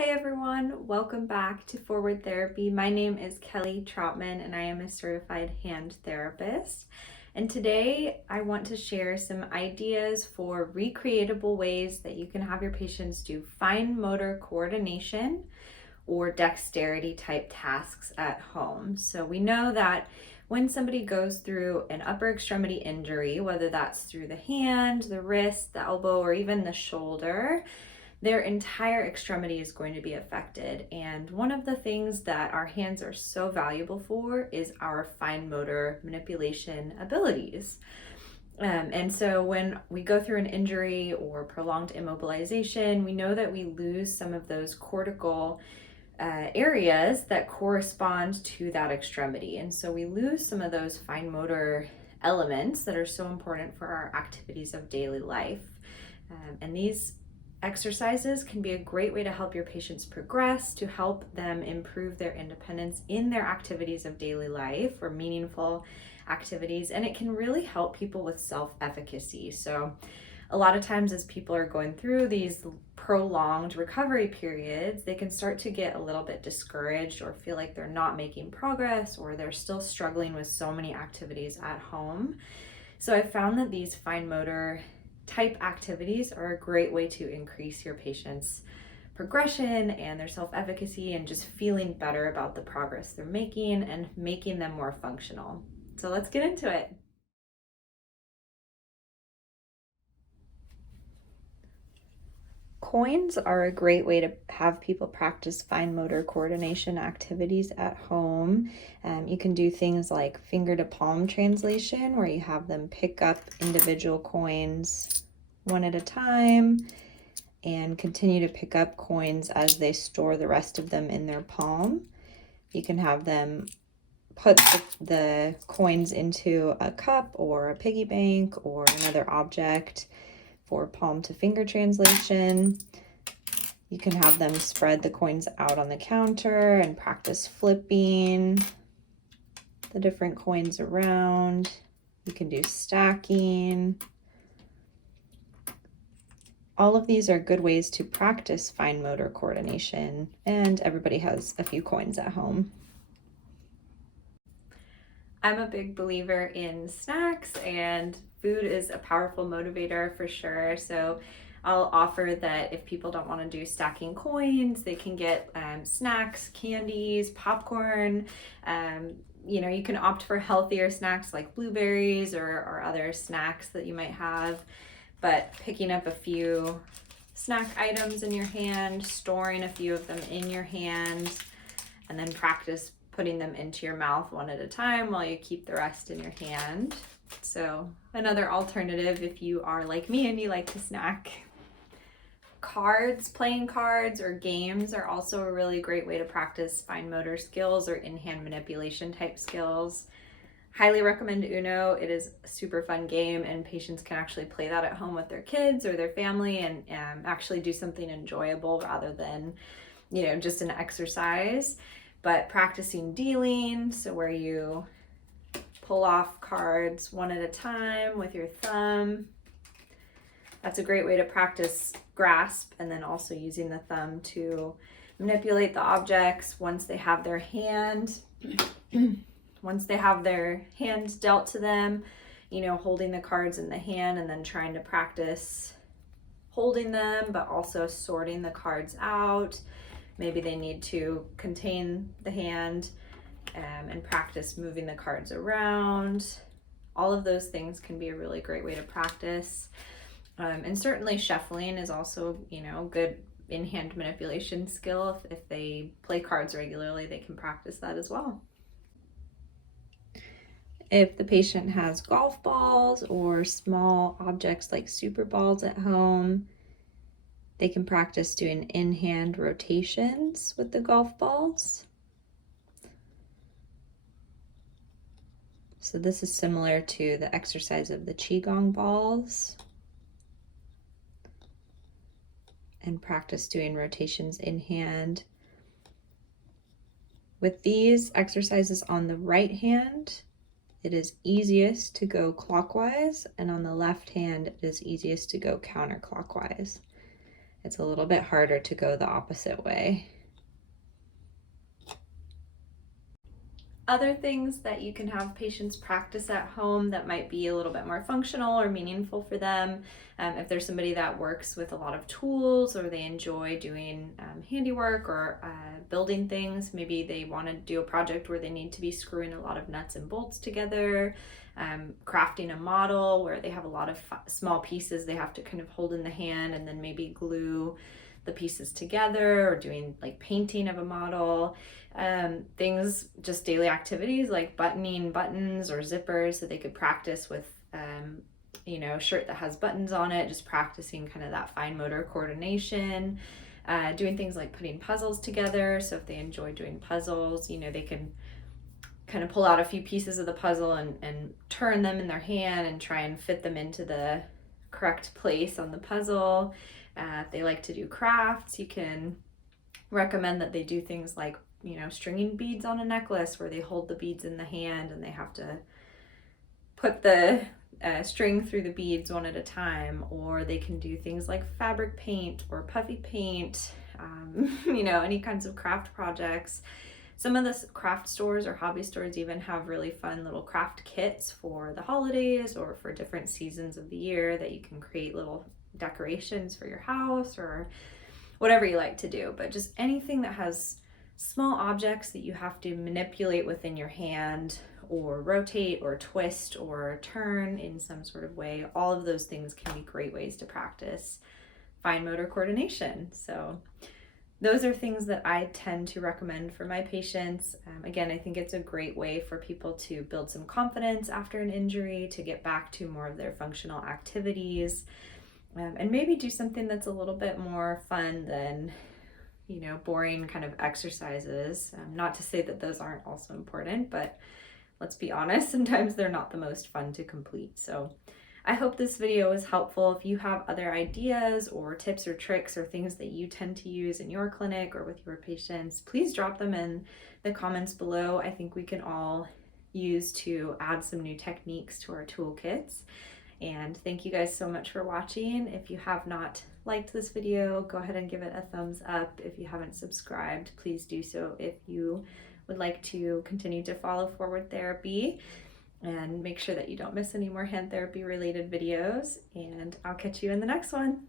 Hey everyone, welcome back to Forward Therapy. My name is Kelly Troutman and I am a certified hand therapist. And today I want to share some ideas for recreatable ways that you can have your patients do fine motor coordination or dexterity type tasks at home. So we know that when somebody goes through an upper extremity injury, whether that's through the hand, the wrist, the elbow, or even the shoulder, their entire extremity is going to be affected. And one of the things that our hands are so valuable for is our fine motor manipulation abilities. And so when we go through an injury or prolonged immobilization, we know that we lose some of those cortical areas that correspond to that extremity. And so we lose some of those fine motor elements that are so important for our activities of daily life. And these exercises can be a great way to help your patients progress, to help them improve their independence in their activities of daily life or meaningful activities, and it can really help people with self-efficacy. So a lot of times as people are going through these prolonged recovery periods, they can start to get a little bit discouraged or feel like they're not making progress or they're still struggling with so many activities at home. So I found that these fine motor type activities are a great way to increase your patients' progression and their self-efficacy and just feeling better about the progress they're making and making them more functional. So let's get into it. Coins are a great way to have people practice fine motor coordination activities at home. You can do things like finger to palm translation, where you have them pick up individual coins one at a time and continue to pick up coins as they store the rest of them in their palm. You can have them put the coins into a cup or a piggy bank or another object for palm to finger translation. You can have them spread the coins out on the counter and practice flipping the different coins around. You can do stacking. All of these are good ways to practice fine motor coordination, and everybody has a few coins at home. I'm a big believer in snacks, and food is a powerful motivator for sure. So I'll offer that if people don't want to do stacking coins, they can get snacks, candies, popcorn. You can opt for healthier snacks like blueberries or other snacks that you might have. But picking up a few snack items in your hand, storing a few of them in your hand, and then practice putting them into your mouth one at a time while you keep the rest in your hand. So another alternative if you are like me and you like to snack. Playing cards or games are also a really great way to practice fine motor skills or in-hand manipulation type skills. Highly recommend Uno. It is a super fun game and patients can actually play that at home with their kids or their family and actually do something enjoyable rather than, just an exercise. But practicing dealing, so where you pull off cards one at a time with your thumb. That's a great way to practice grasp and then also using the thumb to manipulate the objects once they have their hand. Once they have their hand dealt to them, holding the cards in the hand and then trying to practice holding them, but also sorting the cards out. Maybe they need to contain the hand and practice moving the cards around. All of those things can be a really great way to practice. And certainly shuffling is also, good in-hand manipulation skill. If they play cards regularly, they can practice that as well. If the patient has golf balls or small objects like super balls at home, they can practice doing in-hand rotations with the golf balls. So this is similar to the exercise of the Qigong balls. And practice doing rotations in hand. With these exercises on the right hand, it is easiest to go clockwise, and on the left hand, it is easiest to go counterclockwise. it's a little bit harder to go the opposite way. Other things that you can have patients practice at home that might be a little bit more functional or meaningful for them. If there's somebody that works with a lot of tools, or they enjoy doing handiwork or building things, maybe they want to do a project where they need to be screwing a lot of nuts and bolts together, crafting a model where they have a lot of small pieces they have to kind of hold in the hand and then maybe glue the pieces together, or doing like painting of a model. Things, just daily activities like buttoning buttons or zippers, so they could practice with a shirt that has buttons on it, just practicing kind of that fine motor coordination. Doing things like putting puzzles together, so if they enjoy doing puzzles, they can kind of pull out a few pieces of the puzzle and turn them in their hand and try and fit them into the correct place on the puzzle. If they like to do crafts, you can recommend that they do things like, stringing beads on a necklace, where they hold the beads in the hand and they have to put the string through the beads one at a time. Or they can do things like fabric paint or puffy paint, any kinds of craft projects. Some of the craft stores or hobby stores even have really fun little craft kits for the holidays or for different seasons of the year that you can create little decorations for your house or whatever you like to do. But just anything that has small objects that you have to manipulate within your hand, or rotate or twist or turn in some sort of way, all of those things can be great ways to practice fine motor coordination. So those are things that I tend to recommend for my patients. Again, I think it's a great way for people to build some confidence after an injury, to get back to more of their functional activities, and maybe do something that's a little bit more fun than, boring kind of exercises. Not to say that those aren't also important, but let's be honest, sometimes they're not the most fun to complete. So I hope this video was helpful. If you have other ideas or tips or tricks or things that you tend to use in your clinic or with your patients, please drop them in the comments below. I think we can all use to add some new techniques to our toolkits. And thank you guys so much for watching. If you have not liked this video, go ahead and give it a thumbs up. If you haven't subscribed, please do so if you would like to continue to follow Forward Therapy, and make sure that you don't miss any more hand therapy related videos. And I'll catch you in the next one.